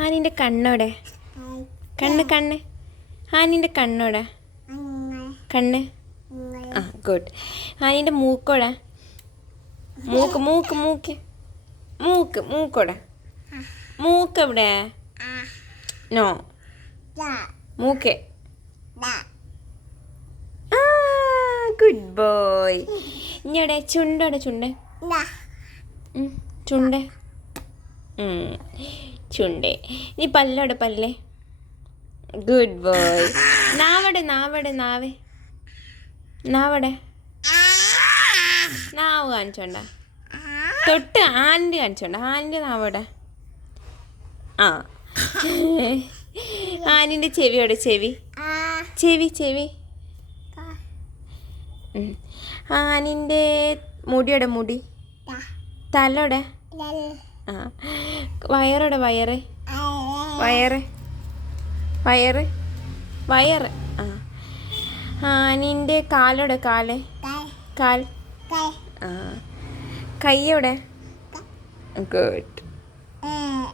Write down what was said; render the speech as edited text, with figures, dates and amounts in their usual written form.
ഹാനിൻ്റെ കണ്ണോടെ കണ്ണ് ഹാനിൻ്റെ കണ്ണോടെ കണ്ണ് ആ ഗുഡ്. ഹാനിൻ്റെ മൂക്കോടെ മൂക്കോടെ മൂക്കെവിടെ നോ മൂക്ക് ആ ഗുഡ് ബോയ്. ഇനിയുടെ ചുണ്ടോടെ ചുണ്ട് നീ പല്ലോടെ പല്ലേ ഗുഡ് ബോയ്. നാവ് കാണിച്ചോണ്ട തൊട്ട് ഹാൻഡ് കാണിച്ചോണ്ട ഹാൻഡ് നാവോടെ ആ ഹാനിൻ്റെ ചെവിയോടെ ചെവി ഹാനിൻ്റെ മുടിയോടെ മുടി തലോടെ ആ വയറോടെ വയറ് ആ ഹാനിൻ്റെ കാലോടെ കാൽ ആ കയ്യോടെ ഗുഡ്.